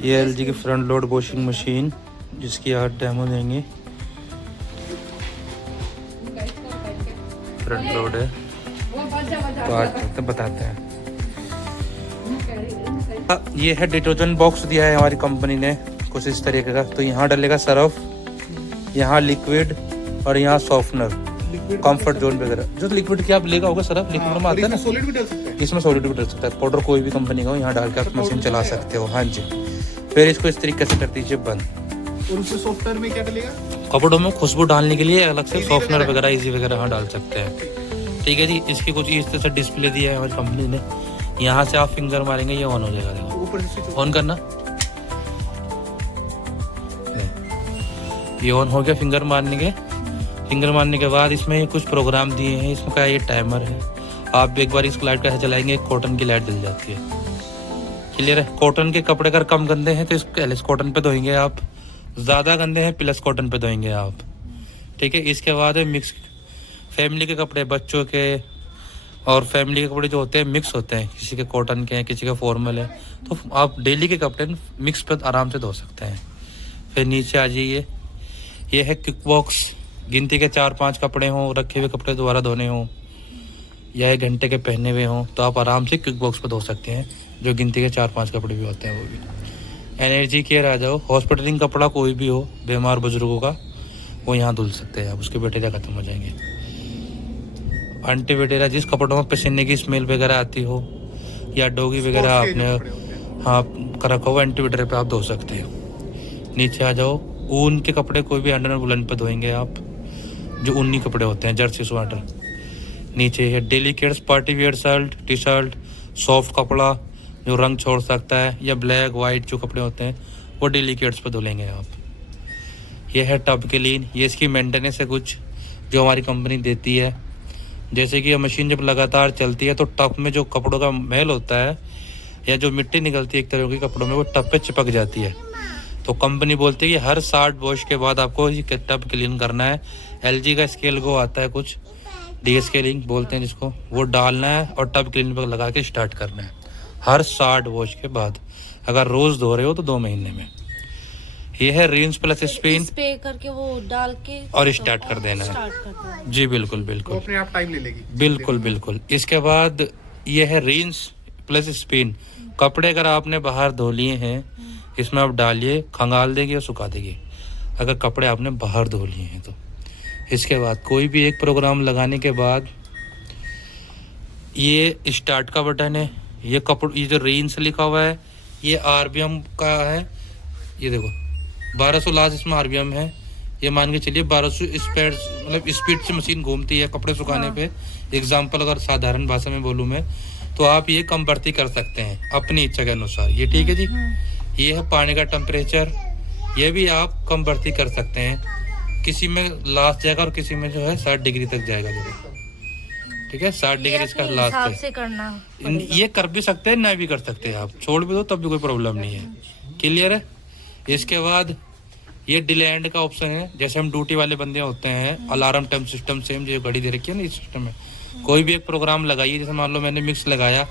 ये एलजी की front load washing machine जिसकी आज डेमो देंगे। फ्रंट लोड है तो आज बताते हैं। ये है डिटर्जेंट बॉक्स दिया है हमारी कंपनी ने कुछ इस तरीके का। तो यहाँ डलेगा सर्फ, यहाँ लिक्विड और यहाँ सॉफ्टनर, कंफर्ट जोन वगैरह। जो लिक्विड की आप लेगा होगा सर्फ, लिक्विड में आता है ना, सॉलिड भी डल सकता है। इसमें सॉलिड भी डल सकता है। पाउडर कोई भी कंपनी का हो, यहाँ डाल के आप मशीन चला सकते हो। हाँ जी। फिर इसको इस तरीके से कर दीजिए बंद। और उसमें सॉफ्टवेयर में क्या डलेगा? कपड़ों में खुशबू डालने के लिए अलग से सॉफ्टनर वगैरह, इजी वगैरह हाँ डाल सकते हैं। ठीक है जी। इसकी कुछ इस तरह से डिस्प्ले दिया है हमारी कंपनी ने। यहाँ से आप फिंगर मारेंगे ये ऑन हो जाएगा। देखो ऊपर से ऑन करना, ये ऑन हो गया। फिंगर मारने के बाद इसमें कुछ प्रोग्राम दिए हैं। इसमें क्या ये टाइमर है। आप एक बार इस लाइट कैसे चलाएंगे, कॉटन की लाइट जल जाती है। क्लियर है। कॉटन के कपड़े अगर कम गंदे हैं तो इसको एलिस कॉटन पे धोएंगे आप, ज़्यादा गंदे हैं प्लस कॉटन पे धोएंगे आप। ठीक है। इसके बाद मिक्स फैमिली के कपड़े, बच्चों के और फैमिली के कपड़े जो होते हैं मिक्स होते हैं, किसी के कॉटन के हैं, किसी के फॉर्मल है, तो आप डेली के कपड़े मिक्स पे आराम से धो सकते हैं। फिर नीचे आ जाइए, ये है क्विक बॉक्स। गिनती के 4-5 कपड़े हों, रखे हुए कपड़े दोबारा धोने हों या 1 घंटे के पहने हुए हों, तो आप आराम से क्विक बॉक्स पर धो सकते हैं। जो गिनती के 4-5 कपड़े भी होते हैं वो भी। एनर्जी केयर आ जाओ, हॉस्पिटलिंग कपड़ा कोई भी हो बीमार बुजुर्गों का, वो यहाँ धुल सकते हैं आप, उसके बैक्टीरिया खत्म हो जाएंगे। एंटीबैक्टीरिया, जिस कपड़ों में पसीने की स्मेल वगैरह आती हो या डोगी वगैरह आपने हाँ कर रखा हो, एंटीबैक्टीरिया पे आप धो सकते हो। नीचे आ जाओ, ऊन के कपड़े कोई भी अंडर वुलन पे धोएंगे आप, जो ऊनी कपड़े होते हैं, जर्सी स्वेटर। नीचे है daily cares, party wear shirt, T shirt, soft कपड़ा जो रंग छोड़ सकता है, या ब्लैक वाइट जो कपड़े होते हैं वो डेली केयर्स पे धुलेंगे आप। ये है टब क्लीन। ये इसकी मेंटेनेंस है कुछ जो हमारी कंपनी देती है। जैसे कि ये मशीन जब लगातार चलती है तो टब में जो कपड़ों का मैल होता है या जो मिट्टी निकलती है एक तरह की कपड़ों में, वो टब पे चिपक जाती है। तो कंपनी बोलती है कि हर 60 वॉश के बाद आपको ये टब क्लीन करना है। एलजी का स्केल गो आता है कुछ, डी स्केलिंग बोलते हैं जिसको, वो डालना है और टब क्लीन पर लगा के स्टार्ट करना है हर 60 वॉश के बाद। अगर रोज धो रहे हो तो 2 महीने में। ये है रिंस प्लस स्पिन, स्प्रे करके वो डाल के और स्टार्ट कर देना है। जी बिल्कुल बिल्कुल, वो अपने आप टाइम ले लेगी। बिल्कुल बिल्कुल। इसके बाद ये है रिंस प्लस स्पिन। कपड़े अगर आपने बाहर धो लिए हैं, इसमें आप डालिए, खंगाल देगी और सुखा देगी अगर कपड़े आपने बाहर धो लिए हैं तो। इसके बाद कोई भी एक प्रोग्राम लगाने के बाद ये स्टार्ट का बटन है। ये जो रेंज लिखा हुआ है ये आरबीएम का है। ये देखो 1200 लास्ट इसमें आरबीएम है। ये मान के चलिए 1200 स्पीड, मतलब स्पीड से मशीन घूमती है कपड़े सुखाने पे। एग्जाम्पल अगर साधारण भाषा में बोलूँ मैं तो आप ये कम बढ़ती कर सकते हैं अपनी इच्छा के अनुसार। ये ठीक है जी। ये है पानी का टेम्परेचर, ये भी आप कम बढ़ती कर सकते हैं। किसी में लास्ट जाएगा और किसी में जो है 60 डिग्री तक जाएगा। ठीक है, 60 डिग्री इसका लास्ट से करना ये कर भी सकते हैं, ना भी कर सकते हैं आप, छोड़ भी दो तब भी कोई प्रॉब्लम नहीं है। क्लियर है। इसके बाद ये डिले एंड का ऑप्शन है। जैसे हम ड्यूटी वाले बंदे होते हैं, अलार्म टाइम सिस्टम सेम जो घड़ी दे रखी है ना इस सिस्टम में, कोई भी एक प्रोग्राम लगाइए। जैसे मान लो मैंने मिक्स लगाया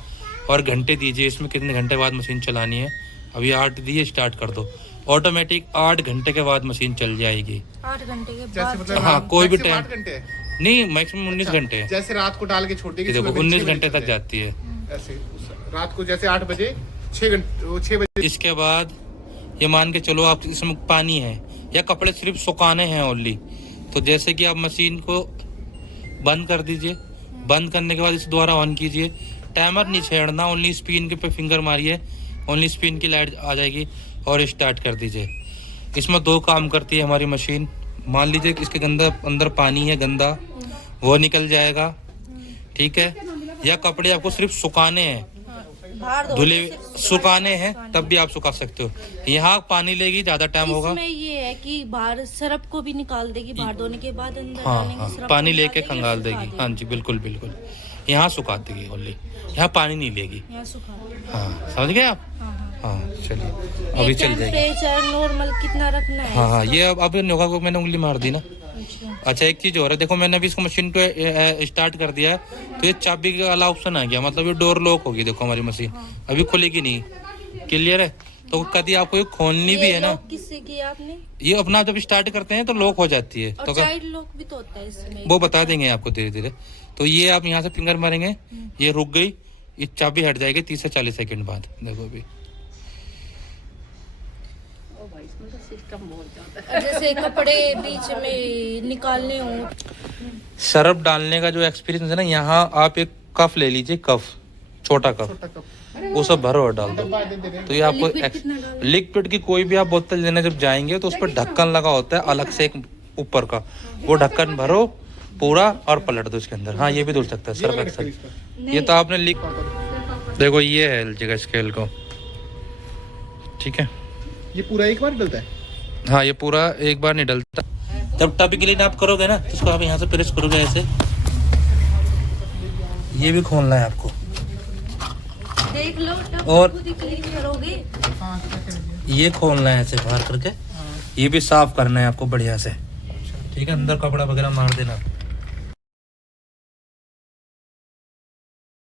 और घंटे दीजिए इसमें कितने घंटे बाद मशीन चलानी है। अभी 8 दिए, स्टार्ट कर दो, ऑटोमेटिक 8 घंटे के बाद मशीन चल जाएगी। 8 घंटे के जैसे बाद? मतलब हाँ कोई भी टाइम 8 घंटे नहीं, मैक्सिमम 19 घंटे है। जैसे रात को डाल के छोड़ देगी, देखो 19 घंटे तक जाती है ऐसे। रात को जैसे 8 बजे 6 बजे। इसके बाद ये मान के चलो आप इसमें पानी है या कपड़े सिर्फ सुखाने हैं ओनली, तो जैसे कि आप मशीन को बंद कर दीजिए। बंद करने के बाद इसे दोबारा ऑन कीजिए। टाइमर नहीं छेड़ना, ओनली स्पिन के पे फिंगर मारिए, ओनली स्पिन की लाइट आ जाएगी और स्टार्ट कर दीजिए। इसमें 2 काम करती है हमारी मशीन। मान लीजिए कि इसके अंदर पानी है गंदा, वो निकल जाएगा। ठीक है। या कपड़े आपको सिर्फ सुखाने हैं, धुले सुखाने हैं, तब भी आप सुखा सकते हो। यहाँ पानी लेगी, ज्यादा टाइम होगा। इसमें ये है कि बाहर सरफ को भी निकाल देगी, बाहर धोने के बाद अंदर हाँ, पानी लेके खंगाल देगी। हाँ जी बिल्कुल बिल्कुल। यहाँ सुखा देगी ओनली, यहाँ पानी नहीं लेगी। हाँ समझ गए आप। हाँ चलिए अभी चल जाएगी। टेम्परेचर नॉर्मल कितना रखना है? हाँ ये अब नोका को मैंने उंगली मार दी ना। अच्छा एक चीज और है, देखो मैंने अभी इसको मशीन को स्टार्ट कर दिया है तो ये चाबी का वाला ऑप्शन आ गया, मतलब ये डोर लॉक होगी। देखो हमारी मशीन अभी खुलेगी नहीं। क्लियर है। तो कभी आपको ये खोलनी भी है ना, लॉक किससे किया आपने? ये अपना जब स्टार्ट करते हैं तो लॉक हो जाती है, और तो साइड लॉक भी तो होता है इसमें। वो बता देंगे आपको धीरे धीरे। तो ये आप यहाँ से फिंगर मारेंगे, ये रुक गई, ये चाबी हट जाएगी 30 से 40 सेकंड बाद। देखो अभी जैसे कपड़े बीच में निकालने हो, सर्फ डालने का जो एक्सपीरियंस है ना, यहाँ आप एक कफ ले लीजिए, कफ छोटा कफ, छोटा कप वो सब भरो और डाल दो। डब्बा दे दे रहे तो ये आपको लिक्विड की कोई भी आप बोतल लेने जब जाएंगे तो उस पर ढक्कन लगा होता है अलग से एक ऊपर का, वो ढक्कन भरो पूरा और पलट दो इसके अंदर। हाँ ये भी धुल सकता है सर्फ एक्सेल। ये तो आपने लिख, देखो ये है एलजी का स्केल को, ठीक है। ये पूरा एक बार डलता है। हाँ ये पूरा एक बार नहीं डलता। जब टब क्लीन आप करोगे ना तो इसको आप यहाँ से प्रेस करोगे ऐसे, ये भी खोलना है आपको, देख लो टब और खुद ही क्लीन करोगे। ये खोलना है ऐसे बाहर करके, ये भी साफ करना है आपको बढ़िया से, ठीक है। अंदर कपड़ा वगैरह मार देना।